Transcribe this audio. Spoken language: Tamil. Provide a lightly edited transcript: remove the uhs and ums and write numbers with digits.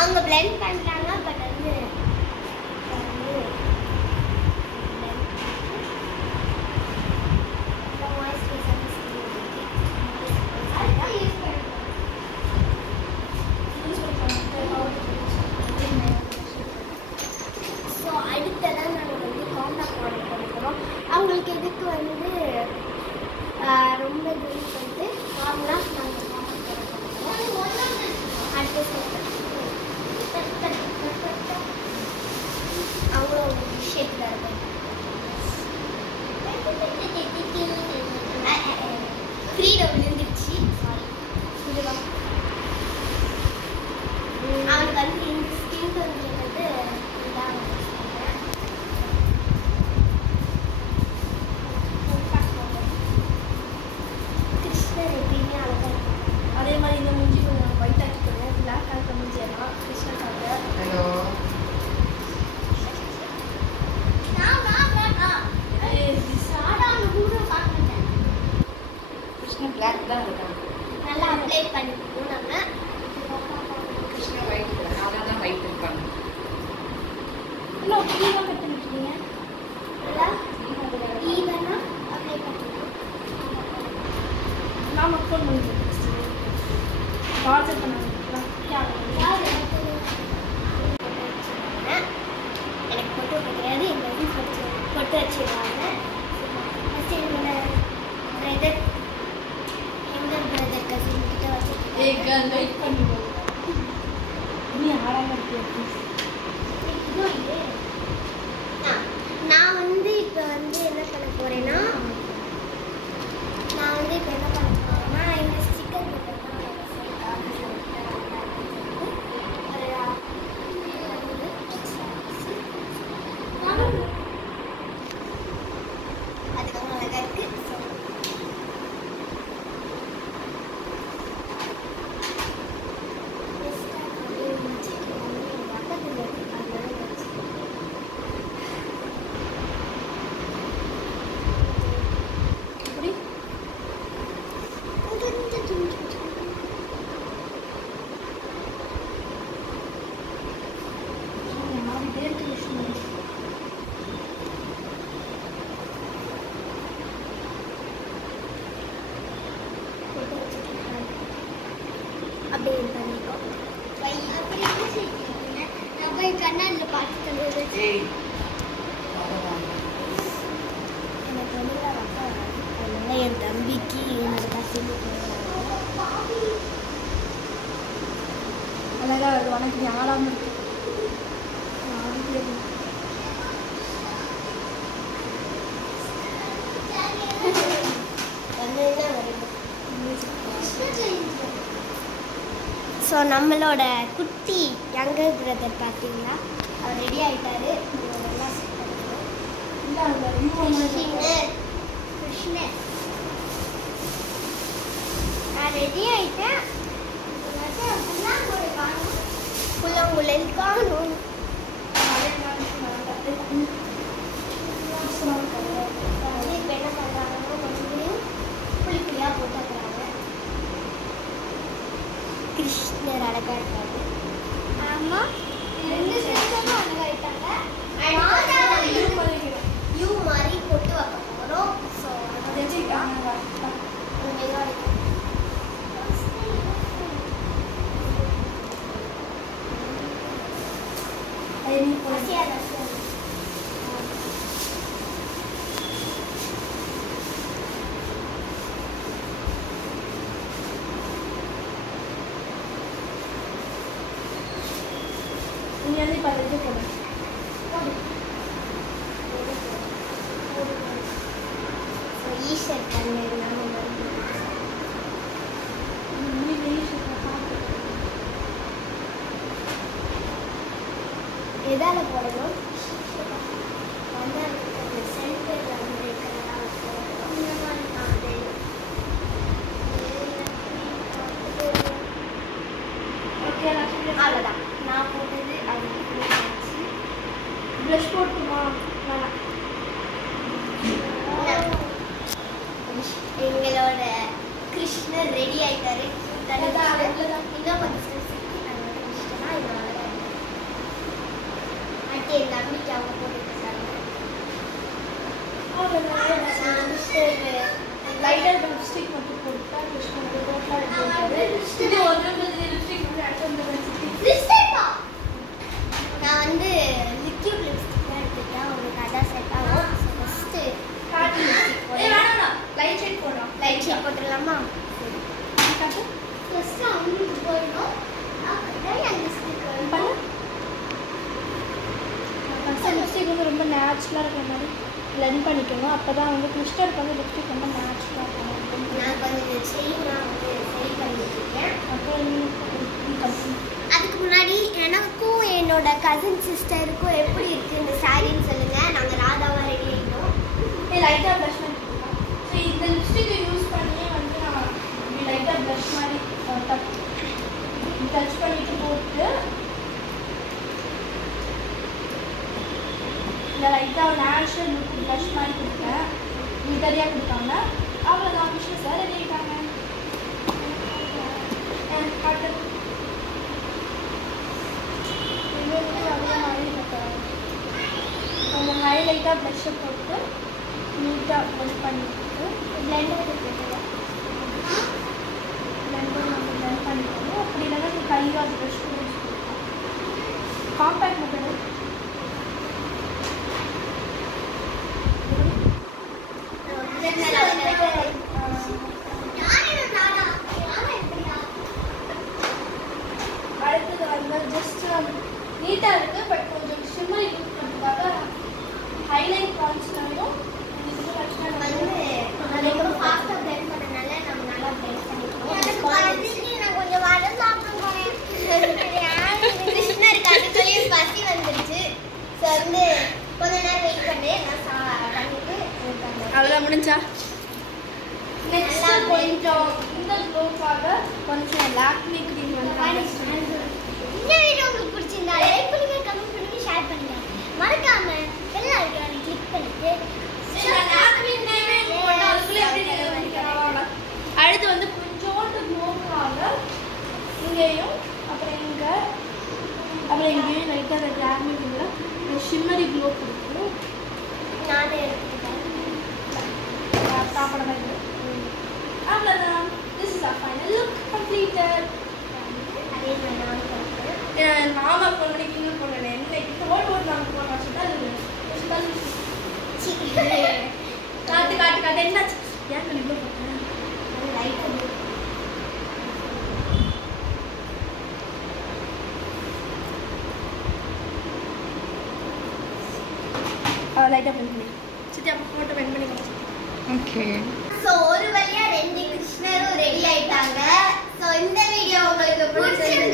அவங்க blend பண்றாங்க பட் வந்து ஸோ அடுத்ததான் நாங்கள் வந்து காண்டாக்ட் ஆர்டர் பண்ணிக்கிறோம். அவங்களுக்கு எதுக்கு வந்து ரொம்ப ட்ரில் பண்ணிட்டு நார்மலாக நாங்கள் காண்டாக்ட் ஆர்டர் பண்ணிக்கிறோம். அடுத்த அவங்களும் ஷேப்பில் இருக்கும். ஃப்ரீடம் விழுந்துருச்சு. சாரி இதுதான் அவனுக்கு வந்து இந்த ஸ்கின் வந்து இதாக கிருஷ்ணர் எப்படின்னு அழகாக இருக்கும். அதே மாதிரி இந்த மூஞ்சி கொஞ்சம் ஒயிட் ஆக்கிக்கணும். பிளாக் ஆக்க மூஞ்சியெல்லாம் கிருஷ்ணருக்காக. ஹலோ கிருஷ்ணன் பிளாக் தான் இருக்காங்க. நல்லா அப்ளை பண்ணிக்கணும். நம்ம கிருஷ்ணன் ஒயிட் நல்லா தான் ஒயிட் இருப்பாங்க. இன்னும் ஈவனாக கற்றுக்கிட்டீங்க. நல்லா ஈவனாக அப்ளை பண்ணிக்கணும். நான் மக்கள் பண்ணுறேன் வாட்ஸ்அப் பண்ணாங்க. எனக்கு பொட்டு வைக்க தெரியாது. எங்கள் வீட்டு பொட்டு வச்சுருவாங்க. ஃபஸ்ட்டு எங்களோட பிரதர் எங்கள் பிரதர் கசின் கிட்ட வச்சுருக்கேன். வெயிட் பண்ணுவோம். நீ ஆடாம இருக்கியா ப்ளீஸ்? நான் வந்து இப்போ வந்து என்ன பண்ண போகிறேன்னா இந்த ஸ்டிக்கர் அதுக்கப்புறம் அழகாக இருக்குது. அப்படியே பண்ணிக்கோ. அப்படி என்ன செய்யறீங்க? நான் போய் கண்ணாடியில் பார்த்து தந்தது. எனக்கு வந்து அப்பா அதனால என் தம்பிக்கு என்னோட கசினுக்கு அழகா இருக்கு. உனக்கு நீ ஆடாம இருக்கு. ஸோ நம்மளோட குட்டி யங்கர் பிரதர் பார்த்தீங்களா, அவர் ரெடி ஆகிட்டாரு. கிருஷ்ணர் நான் ரெடி ஆகிட்டேன். புள்ளங்குழல் காணும். இப்போ என்ன பண்ணுறாங்கன்னா கொஞ்சம் புளி புளியாக போட்டுக்கிறாங்க. கிருஷ்ணர் அழகா இருக்காரு. ஆமாம், ரெண்டு சேர்ந்தும் அழகாயிட்டாங்க. யூ மாதிரி போட்டு வைக்க போகிறோம். ஸோ நீ வந்து பதினஞ்சு போடு. ஈஷர்ட் பண்ணிடலாம். எதால போடணும்? சென்டர்ல வந்து இருக்கிறதா அவ்வளோதான். நான் போட்டது அது ப்ளஷ் போட்டுமா? வேணாம். எங்களோட கிருஷ்ணர் ரெடி ஆயிட்டாரு. இன்னும் கொஞ்சம் லைட்டாக லிப்ஸ்டிக் மட்டும் போட்டா கிருஷ்ணன் இது ஒன்று லிப்ஸ்டிக் வந்து அடுத்த நான் வந்து லிக்விட் லிப்ஸ்டிக் தான் எடுத்துட்டேன். உங்களுக்கு அதான் செட் ஆகும். ஃபஸ்ட்டு காட்டி வேணாம் லைட் ஷேட் போடுறோம். லைட் ஷேட் போட்டுடலாமா? காட்டு ஃபஸ்ட்டு அவங்களுக்கு போடணும். அப்புறம் என் லிப்ஸ்டிக் பண்ணு. ஃபஸ்ட்டு லிப்ஸ்டிக் வந்து ரொம்ப நேச்சுரலாக இருக்கிற மாதிரி பிளெண்ட் பண்ணிக்கணும். அப்போ தான் வந்து கிருஷ்ணருக்கு வந்து லிப்ஸ்டிக் ரொம்ப நேச்சுரலாக இருக்கும். நான் கொஞ்சம் செயின்லாம் வந்து சரி பண்ணிட்டுருக்கேன். அப்புறம் அதுக்கு முன்னாடி எனக்கும் என்னோட கசின் சிஸ்டருக்கும் எப்படி இருக்குது இந்த சாரின்னு சொல்லுங்கள். நாங்கள் ராதாவாக ரெடி ஆகிட்டோம். லைட்டாக ப்ளஷ் பண்ணிக்கலாம். ஸோ இந்த லிப்ஸ்டிக்கை யூஸ் பண்ணியே வந்து நான் இப்படி லைட்டாக ப்ளஷ் மாதிரி டச் பண்ணிட்டு போட்டு இந்த லைட்டாக நேச்சுரல் லுக் ப்ளஷ் மாதிரி கொடுத்தேன். மிட்டரியாக கொடுத்தாங்க. அவ்வளோதான் விஷயம் சார் ரெடி ஆகிட்டாங்க. காட்டு கொஞ்சம் ஹைலைட்டாக ப்ளஷ்ஷை போட்டு நீட்டாக ப்ளஷ் பண்ணிட்டு பிளெண்டர் போட்டுக்கலாம். பிளெண்டர் நம்ம பிளெண்ட் பண்ணிக்கணும். அப்படி இல்லைன்னா நீ கையாக ப்ளஷ் கூட யூஸ் பண்ணிக்கலாம். காம்பேக்ட் மெத்தடு அடுத்தது வந்து ஜஸ்ட் நீட்டாக இருக்குது. பட் கொஞ்சம் ஷிம்மரி யூஸ் பண்ணுறதுக்காக ஹைலைட் கான்ஸ்டரையும் அதுக்கப்புறம் ஃபாஸ்ட்டாக பிளெண்ட் பண்ணனால நம்ம நல்லா பிளெண்ட் பண்ணிக்கணும். நான் கொஞ்சம் வடம் சாப்பிடுவேன். கிருஷ்ணருக்கு அதுக்குள்ளே பசி வந்துருச்சு. ஸோ வந்து கொஞ்ச நேரம் வெயிட் பண்ணி நான் பண்ணிட்டு அவ்வளோதான் முடிஞ்சா. நெக்ஸ்ட் கொஞ்சம் இந்த க்ளோக்காக கொஞ்சம் லாக்மி க்ரீம் வந்து இந்த வீடியோ உங்களுக்கு பிடிச்சிருந்தா லைக் பண்ணுங்க, கமெண்ட் பண்ணுங்க, ஷேர் பண்ணுங்க. மறக்காம பெல் ஐகானை கிளிக் பண்ணிட்டு அடுத்து வந்து கொஞ்சோண்டு க்ளோக்காக இங்கேயும் அப்புறம் இங்கே அப்புறம் இங்கேயும் லைட்டாக அந்த லாக்மி க்ரீமில் ஷிம்மரி க்ளோ கொடுக்கும். நானே எடுத்துக்கிட்டேன். சாப்பிட மாதிரி அவ்வளோதான். This is our final look completed. அதே மாதிரி நான் பண்ணுறேன். மாமா ஃபோன் பண்ணி கிண்டல் பண்ணேன். என்ன ஓட்டு நாங்கள் போன வச்சுட்டா காட்டு காட்டு காட்டு என்னாச்சு ஏன் இவ்வளோ பார்த்தேன் லைட்டாக லைட்டாக பென் பண்ணி சித்தி அப்போ ஃபோட்டோ பென் பண்ணி ஓகே. ஸோ ஒரு வழியா 2 கிருஷ்ணரும் ரெடி ஆயிட்டாங்க. ஸோ இந்த வீடியோ உங்களுக்கு பிடிச்சிருந்தா